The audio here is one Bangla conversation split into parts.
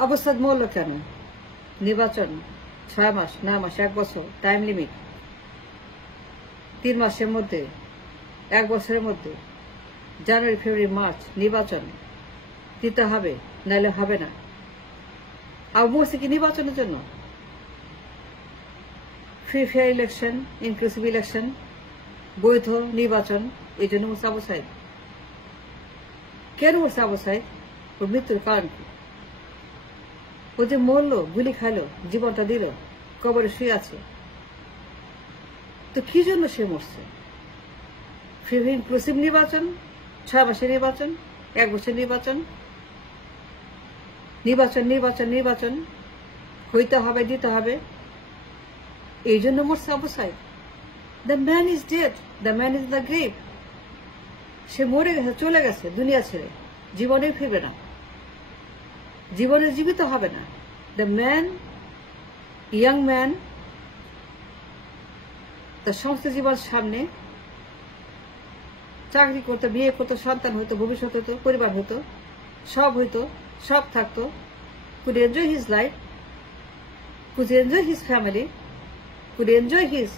অবস্থাদ মূল্য কেন? নির্বাচন 6 মাস, 9 মাস, 1 বছর টাইম লিমিট, 3 মাসের মধ্যে, 1 বছরের মধ্যে, জানুয়ারি, ফেব্রুয়ারি, মার্চ নির্বাচন দিতে হবে, নাহলে হবে না। আর মরছে কি নির্বাচনের জন্য? Free fair election, inclusive election, বৈধ নির্বাচন, এই জন্য মরছে আবু সাইদ। কেন মরছে আবু সাইদ? ওর মৃত্যুর কারণ কি? ও যে মরলো, গুলি খাইলো, জীবনটা দিল, কবরে শুয়ে আছে, তো কি জন্য সে মরছে? ফ্রি ইনক্লুসিভ নির্বাচন, 6 মাসের নির্বাচন, 1 বছর নির্বাচন, নির্বাচন নির্বাচন নির্বাচন হইতে হবে, দিতে হবে, এই জন্য মরছে Abu Saeed. The man is dead, the man is the grave. সে মরে গেছে, চলে গেছে দুনিয়া ছেড়ে, জীবনেই ফিরবে না, জীবনে জীবিত হবে না। দ্য ম্যান, ইয়াং ম্যান, তার সমস্ত জীবন সামনে, চাকরি করতো, বিয়ে করতো, সন্তান হইতো, ভবিষ্যৎ হইতো, পরিবার হইতো, সব থাকতো, could enjoy his life, could enjoy his family, could enjoy his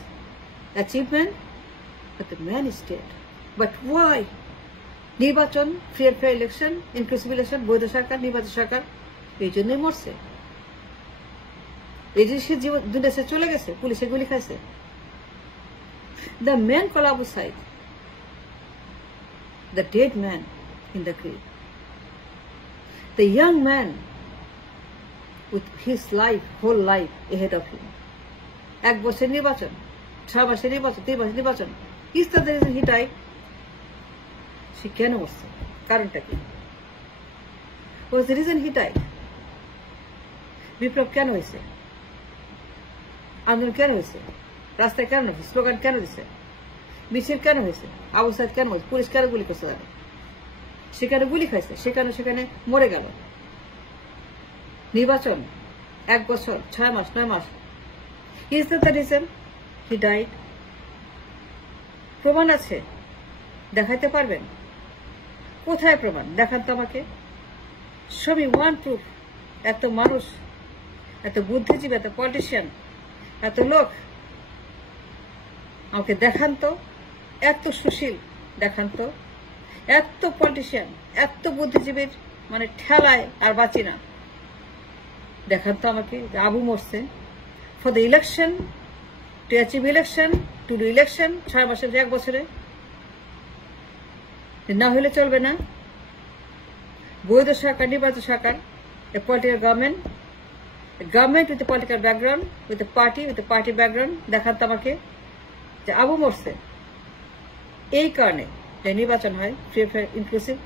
achievement, but the man is dead. But why? নির্বাচন, free and fair election, inclusive election, বৈধ সরকার, নির্বাচন সরকার, এই জন্যই মরছে। এই যে সে জীবন দুনিয়া সে চলে গেছে, পুলিশে গুলি খাইছে। The man call Abu Sayed, the dead man in the grave, the young man with his life, whole life ahead of him. 1 বছর নির্বাচন, 6 মাসের নির্বাচন, 3 মাসের নির্বাচন, is the reason he died? সে কেন মরছে? কারণটা কি? was the reason he died? বিপ্লব কেন হয়েছে? আন্দোলন কেন হয়েছে? রাস্তায় কেন হয়েছে? স্লোগান কেন দিছে? মিছিল কেন হয়েছে? আবু সাইদ কেন হয়েছে? পুলিশ কেন গুলি করছে? তারা সেখানে গুলি খাইছে, সেখানে মরে গেল। নির্বাচন 1 বছর, 6 মাস, 9 মাস, is that the reason he died? প্রমাণ আছে, দেখাইতে পারবেন? কোথায় প্রমাণ? দেখান তো আমাকে। Show me one proof. এত মানুষ, এত বুদ্ধিজীবী, এত পলিটিশিয়ান, এত লোক, আমাকে দেখান তো। এত সুশীল, দেখান তো। এত পলিটিশিয়ান, এত বুদ্ধিজীবীর মানে ঠেলায় আর বাঁচি না, দেখান তো আমাকে। আবু মরছে for the election, to achieve election, to do election, 6 মাসের, 1 বছরে, না হলে চলবে না। বৈধ সরকার, নির্বাচিত সরকার, a political government, a government with a political background, with a party background, দেখান তো আমাকে যে আবু মরছে এই কারণে যে নির্বাচন হয়, ফ্রি ফেয়ার ইনক্লুসিভ,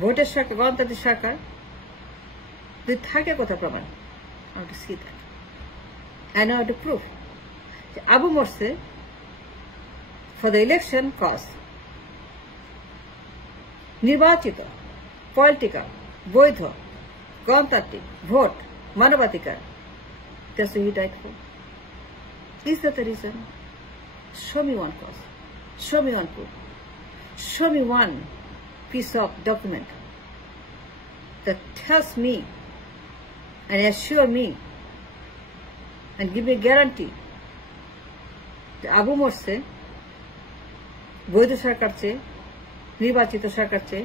ভোটের সরকার, গণতান্ত্রিক সরকার, যদি থাকে কোথাও প্রমাণ, I want to see that. I know how to prove যে আবু মরছে for the election cause, নির্বাচিত, পলিটিক্যাল, বৈধ, গণতান্ত্রিক, ভোট, মানবাধিকার, that's what he died for. Is that the reason? Show me one cause. Show me one proof. Show me one piece of document that tells me and assure me and give me guarantee that Abu মরছে বৈধ সরকার চেয়ে, নির্বাচিত সরকার চেয়ে,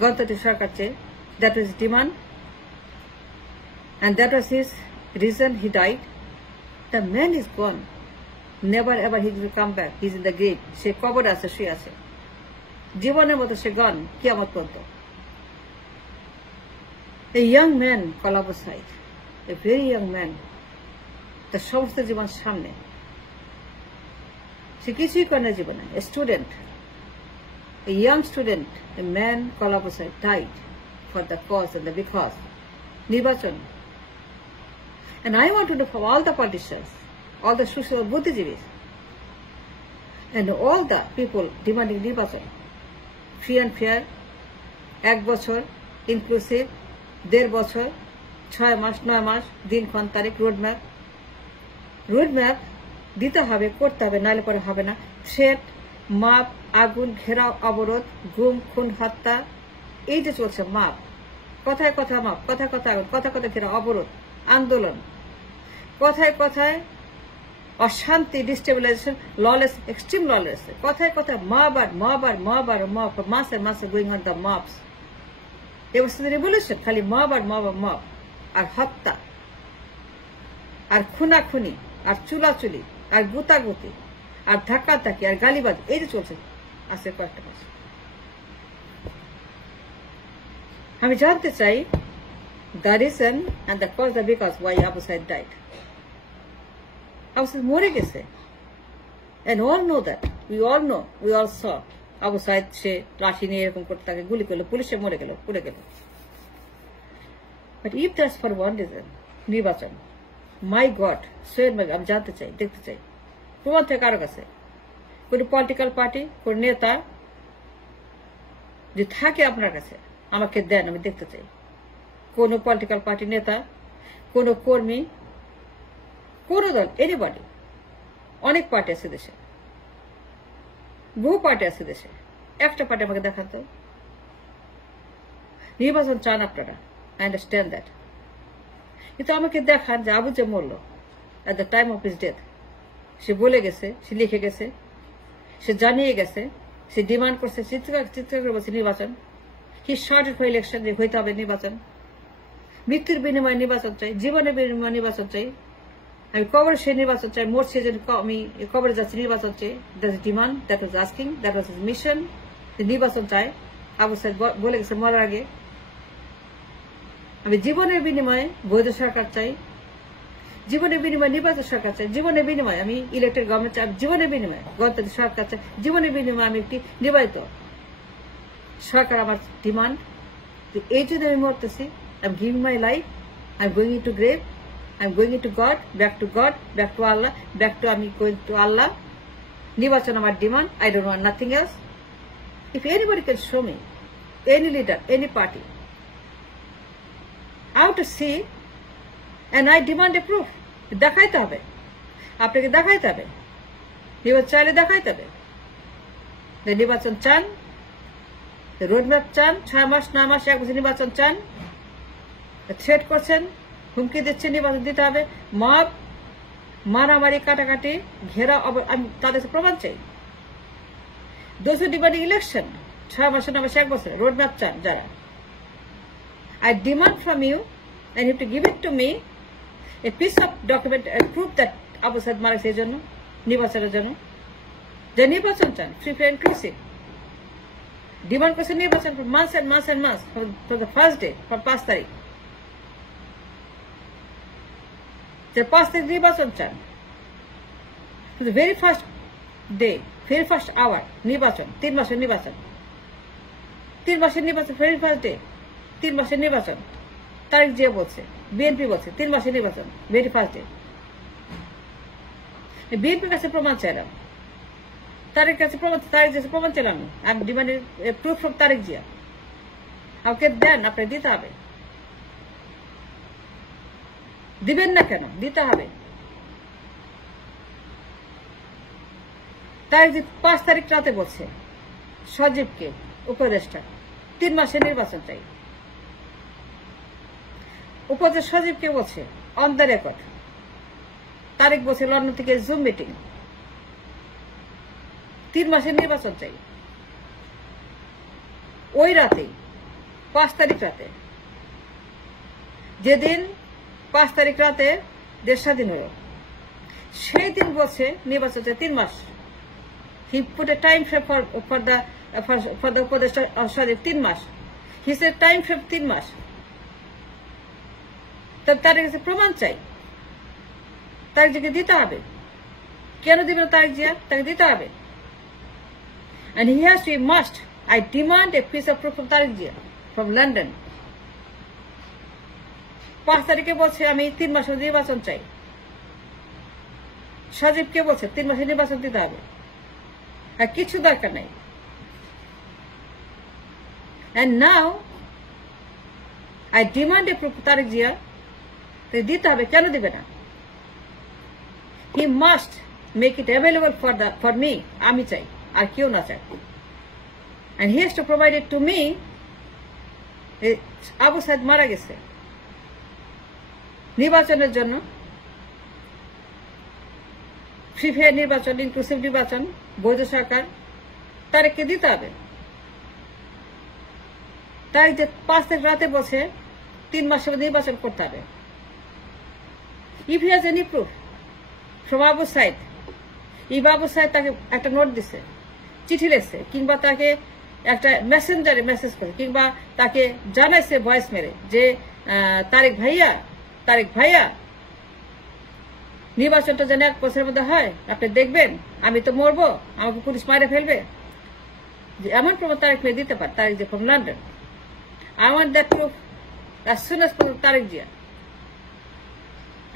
গণতান্ত্রিক সরকার চেয়ে, that was his demand and that was his reason he died. The man is gone. Never ever he will come back. He's in the grave. সে কবরে আছে, শুয়ে আছে, জীবনের মতো সে গন কিয়ামত পর্যন্ত। A young man called Abu Said, a very young man, তার সমস্ত জীবন সামনে, সে কিছুই করে না জীবনে। A student, a young student, a man called Abu Said died for the cause and the because. নির্বাচন। And I want to know from all the politicians, all the social buddhists, and all the people demanding নির্বাচন, free and fair, 1 বছর, ইনক্লুসিভ, 1.5 বছর, 6 মাস, 9 মাস, দিনক্ষণ, তারিখ, রোডম্যাপ দিতে হবে, করতে হবে, নাহলে পরে হবে না। থ্রেট, মাপ, আগুন, ঘেরাও, অবরোধ, গুম, খুন, হত্যা, এই যে চলছে মাপ, কথায় কথা মাপ, কথায় কথা আগুন, কথা কথা ঘেরা অবরোধ, আন্দোলন, কথায় কথায় অশান্তি, ডিস্টেবিলাইজেশন, ললেস, এক্সট্রিম ললেস, কথায় কথায় mob R mob, mass and mass going on the mobs. It was the revolution, খালি mob আর হত্যা আর খুনাখুনি আর চুলাচুলি আর গুতাগুতি আর ধাক্কাধাক্কি আর গালিবাজ, এই যে চলছে আজকে কয়েকটা মাস। আমি জানতে চাই the reason and the cause, the because why Abu Said died. Abu Said মরে গেছে, and all know that, we all saw Abu Said সে লাঠি নিয়ে এরকম করতে তাকে গুলি করলো, পুলিশে মরে গেল, পুড়ে গেল। But if that's for one reason, নির্বাচন, my God, আমি জানতে চাই, দেখতে চাই প্রমাণ থেকে কারো কাছে, কোন পলিটিক্যাল পার্টি, কোন নেতা যে থাকে আপনার কাছে আমাকে দেন, আমি দেখতে চাই। কোন পলিটিক্যাল পার্টি নেতা, কোন কর্মী, কোন দল, এনিবডি, অনেক পার্টি আছে দেশে, বহু পার্টি আছে দেশে, একটা পার্টি আমাকে দেখান তো। নির্বাচন চান আপনারা, আই আন্ডারস্ট্যান্ড দ্যাট, কিন্তু আমাকে দেখান যে আবু যে মরল at the time of his death, সে বলে গেছে, সে লিখে গেছে, সে জানিয়ে গেছে, সে ডিমান্ড করছে, চিৎকার করে বলছে নির্বাচন। হি শর্টেড ফর ইলেকশন, হইতে হবে নির্বাচন, মৃত্যুর বিনিময়ে নির্বাচন চাই, জীবনের বিনিময়ে নির্বাচন চাই, আমি কবরে সে নির্বাচন চাই, মরছে যেন আমি কবরে যাচ্ছি নির্বাচন চাই। That is demand, that was asking, that was his mission, নির্বাচন চাই। আবু সাইদ বলে গেছে মরার আগে, আমি জীবনের বিনিময়ে বৈধ সরকার চাই, জীবনের বিনিময়ে নির্বাচিত সরকার চাই, জীবনের বিনিময়ে আমি ইলেক্টেড গভর্নমেন্ট চাই, জীবনের বিনিময়ে গণতান্ত্রিক সরকার চাই, জীবনের বিনিময়ে আমি একটি নির্বাচিত সরকার আমার ডিমান্ড। এই জন্য আমি মরতেছি, I am giving my life, I am going to grave, I am going to God, back to Allah, back to আমি গোয়িং টু আল্লাহ। নির্বাচন আমার demand, I don't want nothing else. If anybody can show me, any leader, any party, I want to see and I demand a proof. দেখাইতে হবে, আপনাকে দেখাইতে হবে, নির্বাচন চাইলে দেখাইতে হবে। নির্বাচন চান, রোডম্যাপ চান, 6 মাস 9 মাস 1 বছর নির্বাচন চান, থ্রেট করছেন, হুমকি দিচ্ছেন নির্বাচন দিতে হবে, মব, মারামারি, কাটাকাটি, ঘেরা, আমি তাদের প্রমাণ চাই। দোজ হু ডিমান্ডিং ইলেকশন, 6 মাস 9 মাস 1 বছর রোডম্যাপ চান যারা, I demand from you, and you have to give it to me, a piece of document, a proof that Abu Said মারা সেই জন্য, নির্বাচনের জন্য, যে নির্বাচন চান, ফ্রি ফেয়ার ইনক্লুসিভ। ডিমান্ড করছে নির্বাচন for months and months and months, for the first day, from 5 তারিখ, যে 5 তারিখ নির্বাচন চান, the very first day, very first hour নির্বাচন, 3 মাসের নির্বাচন, 3 মাসের নির্বাচন, very first day, 3 মাসের নির্বাচন, তারিখ যে বলছে, বিএনপি বলছে 3 মাসের নির্বাচন, ভেরি ফার্স্ট ডে। বিএনপির কাছে প্রমাণ চাইলাম, তারিখ কাছে প্রমাণ, তারিখ কাছে প্রমাণ চাইলাম, আমি ডিমান্ডেড প্রুফ ফ্রম তারিখ জিয়া। আমাকে দেন, আপনাকে দিতে হবে। দিবেন না কেন? দিতে হবে। তারিখ 5 তারিখ রাতে বলছে সজীবকে, উপদেষ্টা, 3 মাসের নির্বাচন চাই। উপদেষ্টা সজীবকে বলছে অন দ্য রেকর্ড, তারিখ বলছে লন্ডন থেকে জুম মিটিং, 3 মাসের নির্বাচন চাই। ওই রাতেই 5 তারিখ রাতে, যেদিন 5 তারিখ রাতে দেশ স্বাধীন হল, সেই দিন বলছে নির্বাচন চাই 3 মাস। He put a time frame for the উপদেষ্টা সজীব 3 মাস। He said time frame 3 মাস। তার কাছে প্রমাণ চাই, তারিখ জিয়াকে দিতে হবে। কেন দিবে না তারিখ জিয়া? তাকে দিতে হবে। And he has to, he must, I demand a piece of proof from Tariq Jia from London. 5 তারিখে বলছে আমি 3 মাসের নির্বাচন চাই। সজীবকে বলছে 3 মাসের নির্বাচন দিতে হবে, আর কিছু দরকার নাই। And now I demand a proof from Tariq Jia, দিতে হবে। কেন দিবে না? He must make it available for me, আমি চাই, আর কেউ না চাই। And he has to provide it to me Abu Saeed মারা গেছে নির্বাচনের জন্য, ফ্রি ফেয়ার নির্বাচন, ইনক্লুসিভ নির্বাচন, বৈধ সরকার, তারেককে দিতে হবে। তারেক যে 5 তারিখ রাতে বসে 3 মাসের মধ্যে নির্বাচন করতে হবে। If he has any proof from Abu Sayed, Abu Sayed তাকে একটা নোট দিছে, চিঠি লিখছে, কিংবা তাকে একটা মেসেঞ্জারে মেসেজ করে, কিংবা তাকে জানাইছে ভয়েস মেরে যে তারেক ভাইয়া নির্বাচনটা যেন 1 বছরের মধ্যে হয়, আপনি দেখবেন, আমি তো মরবো, আমাকে পুলিশ মারে ফেলবে। এমন প্রমাণ তারেক মেয়ে দিতে পারে, তারেক যে from London. I want that proof as soon as possible. Tarique Zia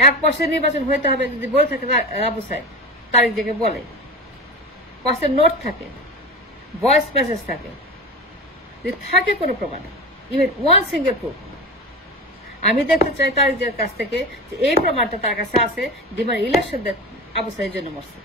1 বছর নির্বাচন হইতে হবে যদি বলে থাকে আবু সাইদ, তারেক জিয়াকে বলে, পাশে নোট থাকে, ভয়েস মেসেজ থাকে, যদি থাকে কোনো প্রমাণ, ইভেন 1 সিঙ্গেল প্রুফ, আমি দেখতে চাই তারেক জিয়ার কাছ থেকে যে এই প্রমাণটা তার কাছে আছে, ডিমান্ড ইলেকশন আবু সাইদের জন্য মরছে।